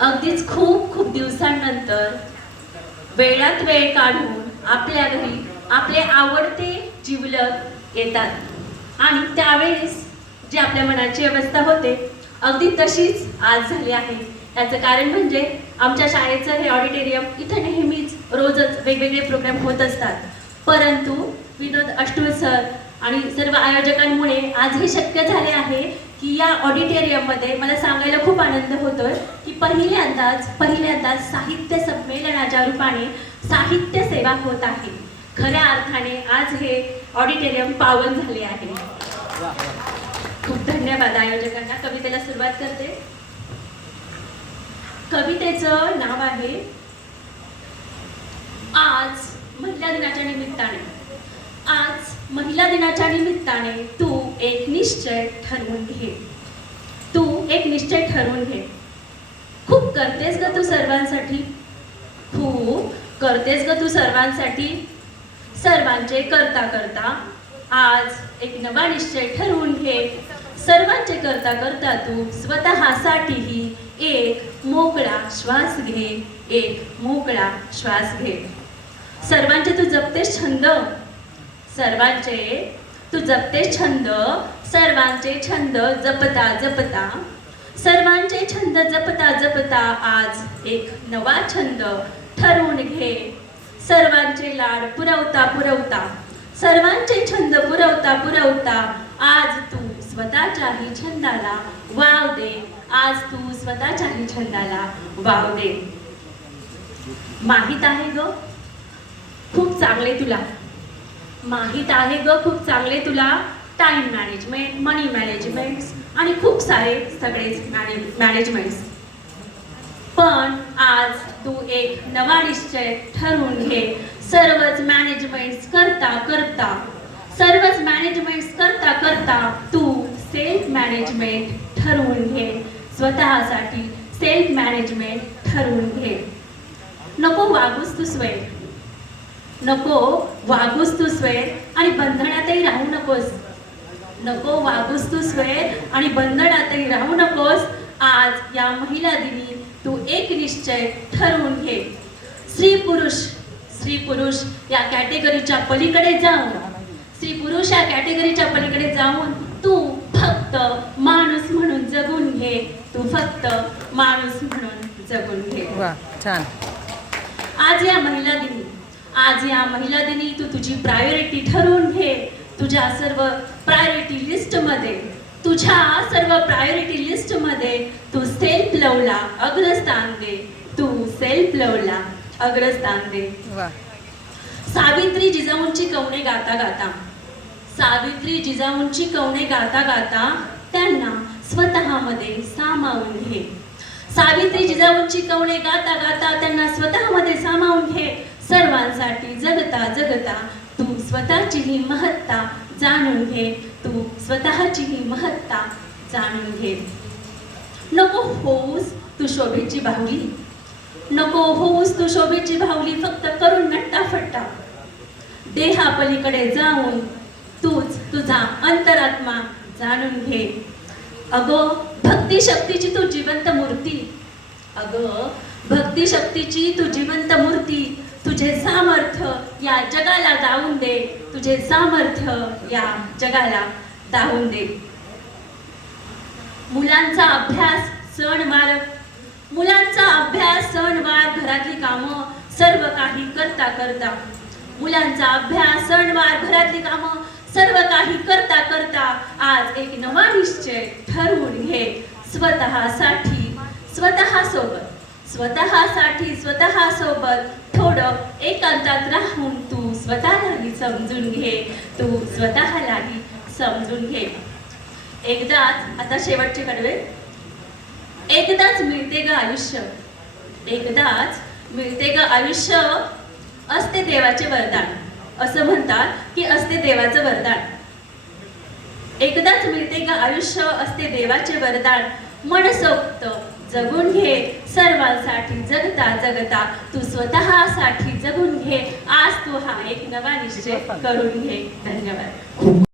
अगदीच खूप खूप दिवसांनंतर वेळात वेळ काढून आपल्या घरी आपले आवडते जिवलग येतात. आणि त्यावेळेस जी आपल्या मनाची अवस्था होते अगदी तशीच आज झाली आहे. त्याचं कारण म्हणजे आमच्या शाळेचं हे ऑडिटोरियम इथं नेहमीच रोजच वेगवेगळे प्रोग्राम होत असतात. परंतु विनोद अष्टूळ सर आणि सर्व आयोजकांमुळे आज हे शक्य झाले आहे की या ऑडिटोरियममध्ये मला सांगायला खूप आनंद होतोय की पहिल्यांदाच पहिल्यांदाच साहित्य संमेलनाच्या रूपाने साहित्य सेवा होत आहे. खऱ्या अर्थाने आज हे ऑडिटोरियम पावन झाले आहे. खूप धन्यवाद आयोजकांना. कवितेला सुरुवात करते. कवितेचं नाव आहे आज महिला दिनाच्या निमित्ताने. आज महिला दिनाच्या निमित्ताने तू एक निश्चय ठरवून घे. तू एक निश्चय ठरवून घे. खूप करतेस ग तू सर्वांसाठी. खूप करतेस ग तू सर्वांसाठी. सर्वांचे करता करता आज एक नवा निश्चय ठरवून घे. सर्वांचे करता करता तू स्वतःसाठीही एक मोकळा श्वास घे. एक मोकळा श्वास घे. सर्वांचे तू जपतेस छंद? सर्वांचे तू जपते छंद सर्वांचे छंद जपता जपता. सर्वांचे छंद जपता जपता आज एक नवा छंद ठरवून घे. सर्वांचे लाड पुरवता पुरवता सर्वांचे छंद पुरवता पुरवता आज तू स्वतःच्याही छंदाला वाव दे. आज तू स्वतःच्याही छंदाला वाव दे. माहीत आहे ग? खूप चांगले तुला. माहीत आहे ग खूप चांगले तुला टाइम मॅनेजमेंट मनी मॅनेजमेंट आणि खूप सारे सगळेच मॅनेजमेंट्स पण आज तू एक नवा निश्चय ठरवून घे. सर्वच मॅनेजमेंट करता करता सर्वच मॅनेजमेंट करता करता तू सेल्फ मॅनेजमेंट ठरवून घे. स्वतःसाठी सेल्फ मॅनेजमेंट ठरवून घे. नको वागूस तू स्वयं. नको वागूस तू स्वैर आणि बंधनातही राहू नकोस. नको वागूस तू स्वैर आणि बंधनातही राहू नकोस. आज या महिला दिनी तू एक निश्चय ठरवून घे. स्त्री पुरुष स्त्री पुरुष या कॅटेगरीच्या पलीकडे जाऊन स्त्री पुरुष या कॅटेगरीच्या पलीकडे जाऊन तू फक्त माणूस म्हणून जगून घे. तू फक्त माणूस म्हणून जगून घे. छान. आज या महिला दिनी आज या महिला दिनी तू तुझी प्रायोरिटी ठरवून घे. तुझ्या सर्व प्रायोरिटी लिस्टमध्ये तुझ्या सर्व प्रायोरिटी लिस्टमध्ये तू सेल्फ लवला अग्रस्थान दे. तू सेल्फ लवला अग्रस्थान दे. सावित्री जिजाऊंची कवणे गाता गाता. सावित्री जिजाऊंची कवणे गाता गाता त्यांना स्वतःमध्ये सामावून घे. सावित्री जिजाऊंची कवणे गाता गाता त्यांना स्वतःमध्ये सामावून घे. सर्वांसाठी जगता जगता तू स्वतःचीही महत्ता जाणून घे. तू स्वतःचीही महत्ता जाणून घे. नको होऊस तू शोभेची भावली नको होऊस तू शोभेची भावली फक्त करून नट्टा फट्टा देहापलीकडे जाऊन तूच तुझा अंतरात्मा जाणून घे. अगो भक्ती शक्तीची तू जिवंत मूर्ती. अगं भक्ती शक्तीची तू जिवंत मूर्ती. तुझे सामर्थ्य या जगाला दावून दे. तुझे सामर्थ्य या जगाला दावून दे. मुलांचा अभ्यास सण वार मुलांचा अभ्यास सण वार घरातली कामं सर्व काही करता करता. मुलांचा अभ्यास सणवार घरातली कामं सर्व काही करता करता आज एक नवा निश्चय ठरवून घे. स्वतःसाठी स्वतः सोबत स्वतःसाठी स्वतः सोबत एकांतात राहून तू स्वतःलाही समजून घे. तू स्वतःलाही समजून घे. एकदाच आता शेवटचे कडवे. एकदाच मिळते ग आयुष्य. एकदाच मिळते ग आयुष्य. असते देवाचे वरदान. असं म्हणतात की असते देवाचं वरदान. एकदाच मिळते ग आयुष्य असते देवाचे वरदान. मनसोक्त जगून घे. सर्वांसाठी जगता जगता तू स्वतःसाठी जगून घे. आज तू हा एक नवा निश्चय करून घे. धन्यवाद.